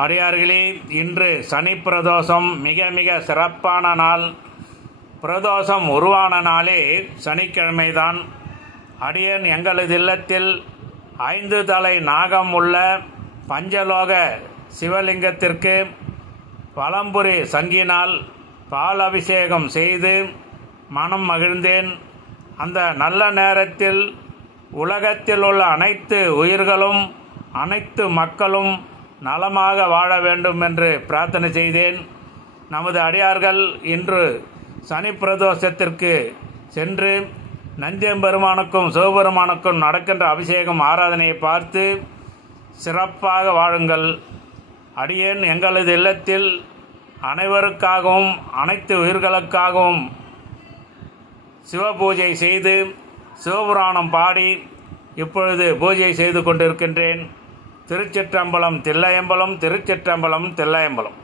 அடியார்களே, இன்று சனி பிரதோஷம். மிக மிக சிறப்பான நாள். பிரதோஷம் உருவான நாளே சனிக்கிழமைதான். அடியேன் எங்களது இல்லத்தில் 5 தலை நாகம் உள்ள பஞ்சலோக சிவலிங்கத்திற்கு பழம்புரி சங்கினால் பால் அபிஷேகம் செய்து மனம் மகிழ்ந்தேன். அந்த நல்ல நேரத்தில் உலகத்தில் உள்ள அனைத்து உயிர்களும் அனைத்து மக்களும் நலமாக வாழ வேண்டும் என்று பிரார்த்தனை செய்தேன். நமது அடியார்கள் இன்று சனி பிரதோஷத்திற்கு சென்று நந்தியம்பெருமானுக்கும் சிவபெருமானுக்கும் நடக்கின்ற அபிஷேகம் ஆராதனையை பார்த்து சிறப்பாக வாழுங்கள். அடியேன் எங்களது இல்லத்தில் அனைவருக்காகவும் அனைத்து உயிர்களுக்காகவும் சிவபூஜை செய்து சிவபுராணம் பாடி இப்பொழுது பூஜை செய்து கொண்டிருக்கின்றேன். திருச்சிற்றம்பலம் தில்லையம்பலம், திருச்சிற்றம்பலம் தில்லையம்பலம்.